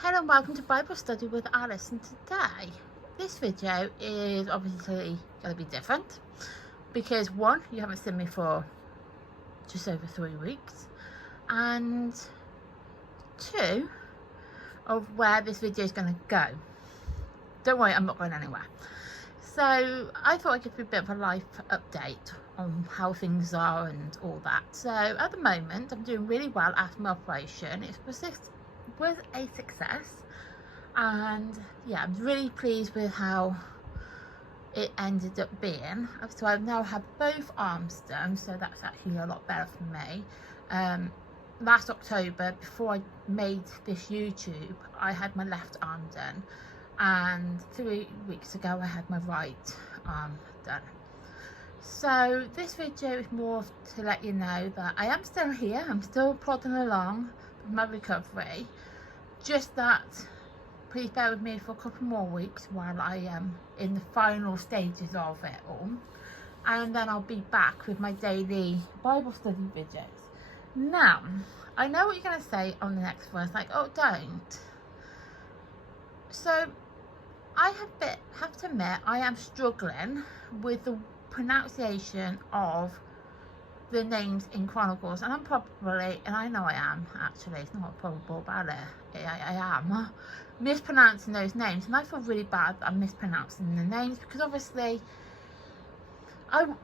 Hello and welcome to Bible Study with Alice, and today this video is obviously going to be different because one, you haven't seen me for just over 3 weeks, and two, of where this video is going to go. Don't worry, I'm not going anywhere. So I thought I'd give you a bit of a life update on how things are and all that. So at the moment I'm doing really well after my operation. It was a success, and yeah, I'm really pleased with how it ended up being. So I've now had both arms done, so that's actually a lot better for me. Last October, before I made this YouTube, I had my left arm done, and 3 weeks ago I had my right arm done. So this video is more to let you know that I am still here. I'm still plodding along with my recovery, just that please bear with me for a couple more weeks while I am in the final stages of it all, and then I'll be back with my daily Bible study videos. Now I know what you're going to say on the next one, it's like, oh, don't. So I have to admit I am struggling with the pronunciation of the names in Chronicles, and I know I am, actually, it's not probable about it, I am mispronouncing those names, and I feel really bad that I'm mispronouncing the names, because obviously I'm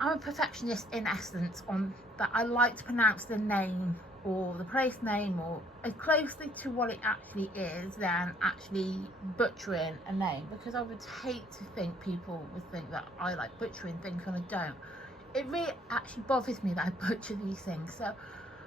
a perfectionist in essence, on that I like to pronounce the name or the place name or as closely to what it actually is than actually butchering a name, because I would hate to think people would think that I like butchering things when I don't. It really actually bothers me that I butcher these things. So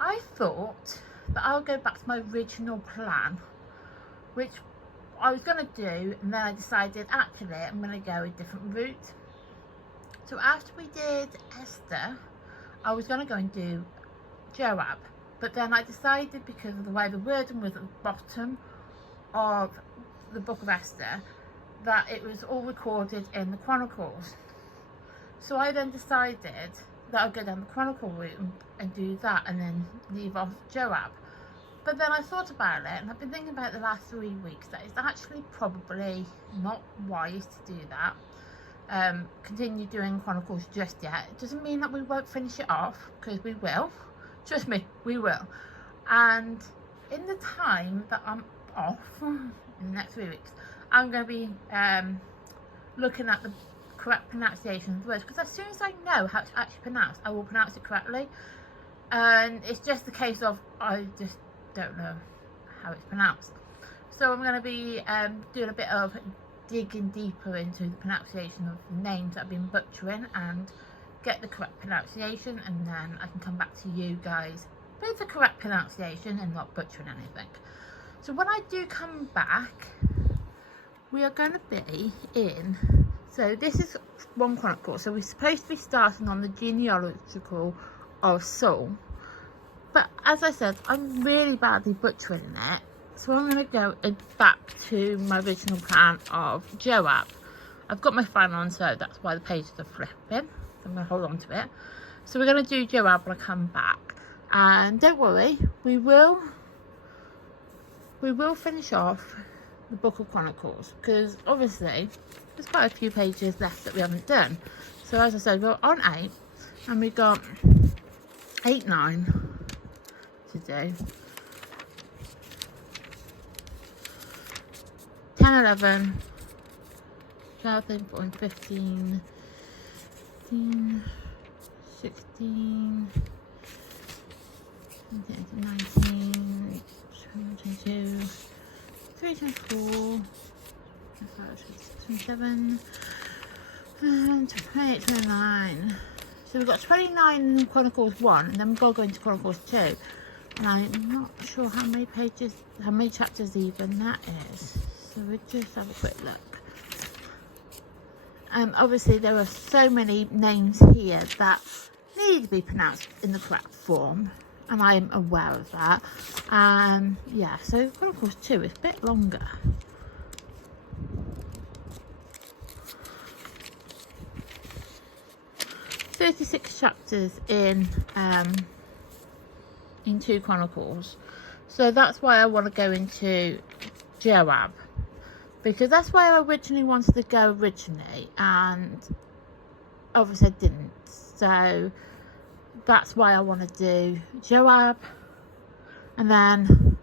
I thought that I'll go back to my original plan, which I was going to do, and then I decided actually I'm going to go a different route. So after we did Esther, I was going to go and do Joab, but then I decided, because of the way the wording was at the bottom of the book of Esther, that it was all recorded in the Chronicles. So I then decided that I'd go down the Chronicle route and do that, and then leave off Joab. But then I thought about it, and I've been thinking about it the last 3 weeks, that it's actually probably not wise to do that. Continue doing Chronicles just yet. It doesn't mean that we won't finish it off, because we will. Trust me, we will. And in the time that I'm off, in the next 3 weeks, I'm going to be looking at the correct pronunciation of the words, because as soon as I know how it's actually pronounced, I will pronounce it correctly. And it's just the case of I just don't know how it's pronounced. So I'm going to be doing a bit of digging deeper into the pronunciation of the names that I've been butchering and get the correct pronunciation, and then I can come back to you guys with the correct pronunciation and not butchering anything. So when I do come back, we are going to be in, so this is 1 Chronicle, so we're supposed to be starting on the genealogical of Saul, but as I said, I'm really badly butchering it, so I'm going to go back to my original plan of Joab. I've got my fan on, so that's why the pages are flipping. I'm going to hold on to it. So we're going to do Joab when I come back, and don't worry, we will finish off the book of Chronicles, because obviously there's quite a few pages left that we haven't done. So as I said, we're on 8, and we got 8, 9 to do. 10, 11, 12, 13, 14, 15, 16, 19, 22, 24, 27, 28, 29. So we've got 29 in Chronicles 1, and then we've got to go into Chronicles 2. And I'm not sure how many pages, how many chapters even that is. So we'll just have a quick look. Obviously there are so many names here that need to be pronounced in the correct form, and I am aware of that. Yeah, so Chronicles 2 is a bit longer. (36 chapters in 2 Chronicles). So that's why I want to go into Joab, because that's where I originally wanted to go and obviously I didn't. So that's why I want to do Joab, and then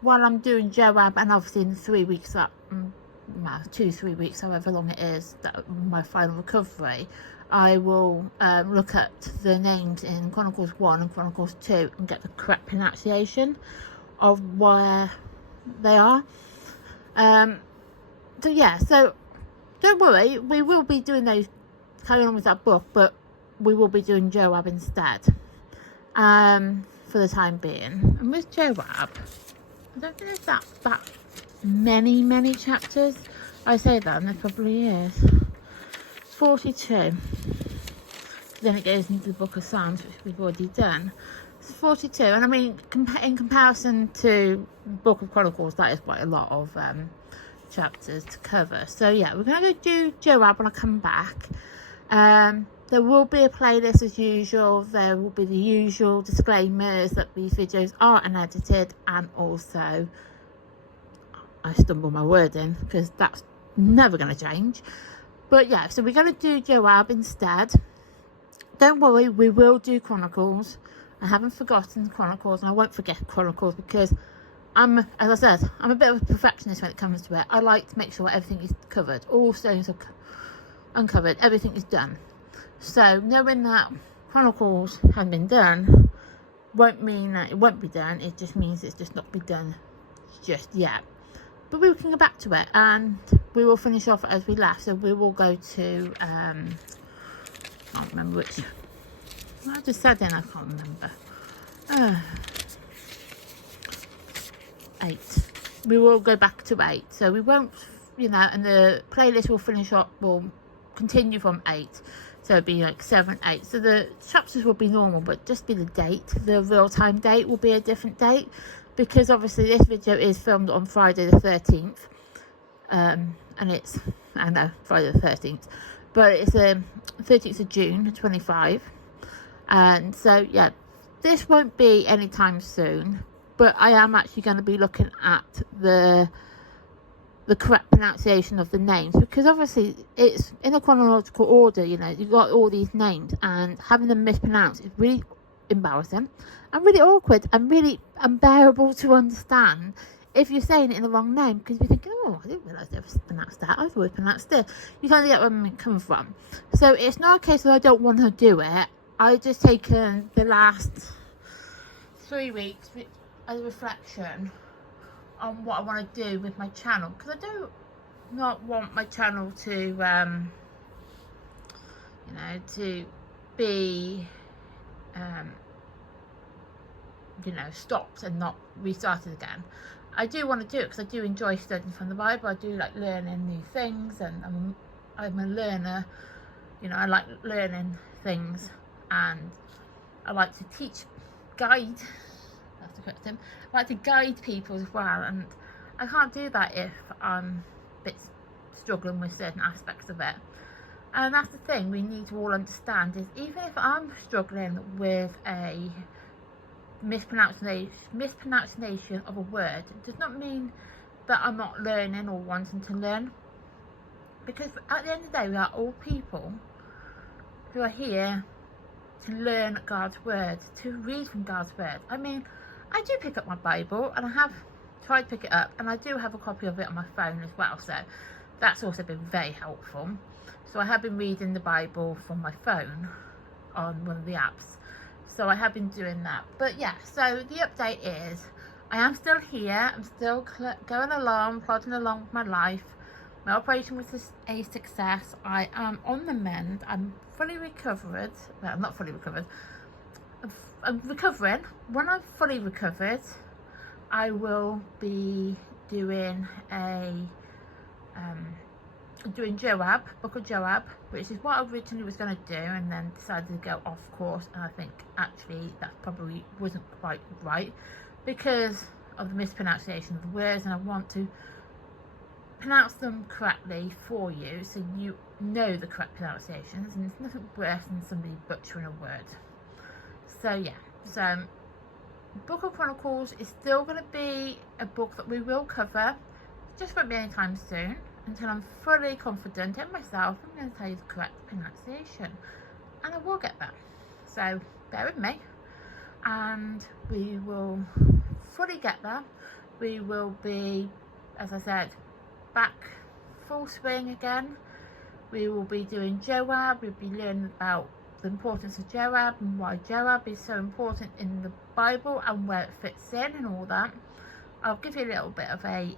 while I'm doing Joab, and obviously in the 3 weeks that, well, 2-3 weeks, however long it is, that my final recovery, I will look at the names in Chronicles 1 and Chronicles 2 and get the correct pronunciation of where they are. So yeah, so don't worry, we will be doing those, carrying on with that book, but we will be doing Joab instead, for the time being. And with Joab, I don't think there's that many chapters. I say that, and there probably is. 42. Then it goes into the book of Psalms, which we've already done. It's 42, and I mean, in comparison to the book of Chronicles, that is quite a lot of chapters to cover. So yeah, we're going to do Joab when I come back. There will be a playlist as usual. There will be the usual disclaimers that these videos are unedited, and also I stumble my word in because that's never going to change. But yeah, so we're going to do Joab instead. Don't worry, we will do Chronicles. I haven't forgotten Chronicles, and I won't forget Chronicles because as I said, I'm a bit of a perfectionist when it comes to it. I like to make sure everything is covered. All stones are uncovered. Everything is done. So knowing that Chronicles has been done won't mean that it won't be done. It just means it's just not been done just yet. But we can go back to it, and we will finish off as we left. So we will go to, I can't remember which. I just said then, I can't remember. 8. We will go back to 8. So we won't, and the playlist will finish up, will continue from 8. So it'll be like 7, 8. So the chapters will be normal, but just be the date. The real-time date will be a different date, because obviously this video is filmed on Friday the 13th. And it's, I know, Friday the 13th. But it's 13th of June, 25. And so, yeah, this won't be anytime soon. But I am actually going to be looking at the correct pronunciation of the names, because obviously it's in a chronological order. You've got all these names, and having them mispronounced is really embarrassing and really awkward and really unbearable to understand if you're saying it in the wrong name, because you think, oh, I didn't realise they ever pronounced that, I've always pronounced it. You kind of get where I'm coming from. So it's not a case that I don't want to do it. I've just taken the last 3 weeks as a reflection on what I want to do with my channel, because I do not want my channel to to be stopped and not restarted again. I do want to do it because I do enjoy studying from the Bible. I do like learning new things, and I'm a learner. I like learning things, and I like to guide. That's the correct term. I like to guide people as well, and I can't do that if I'm a bit struggling with certain aspects of it. And that's the thing we need to all understand, is even if I'm struggling with a mispronunciation of a word, it does not mean that I'm not learning or wanting to learn, because at the end of the day we are all people who are here to learn God's word, to read from God's word. I mean, I do pick up my Bible, and I have tried to pick it up, and I do have a copy of it on my phone as well, so that's also been very helpful. So I have been reading the Bible from my phone on one of the apps. So I have been doing that. But yeah, so the update is I am still here. I'm still going along, plodding along with my life. My operation was a success. I am on the mend. I'm fully recovered. Well, I'm not fully recovered. I'm recovering. When I'm fully recovered, I will be doing doing Joab, book of Joab, which is what I originally was going to do, and then decided to go off course. And I think actually that probably wasn't quite right because of the mispronunciation of the words, and I want to pronounce them correctly for you so you know the correct pronunciations, and it's nothing worse than somebody butchering a word. So yeah, so Book of Chronicles is still going to be a book that we will cover. It just won't be anytime soon until I'm fully confident in myself. I'm going to tell you the correct pronunciation, and I will get there. So bear with me, and we will fully get there. We will be, as I said, back full swing again. We will be doing Joab. We'll be learning about the importance of Joab and why Joab is so important in the Bible and where it fits in and all that. I'll give you a little bit of a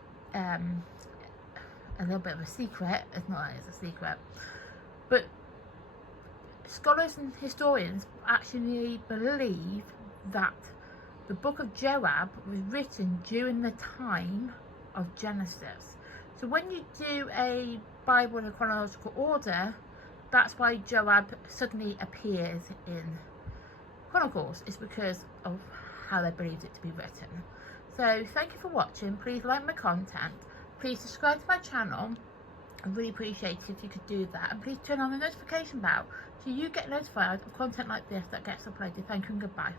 secret. It's not that it's a secret, but scholars and historians actually believe that the book of Joab was written during the time of Genesis. So when you do a Bible in a chronological order, that's why Joab suddenly appears in Chronicles. It's because of how they believed it to be written. So thank you for watching. Please like my content. Please subscribe to my channel. I really appreciate it if you could do that. And please turn on the notification bell so you get notified of content like this that gets uploaded. Thank you and goodbye.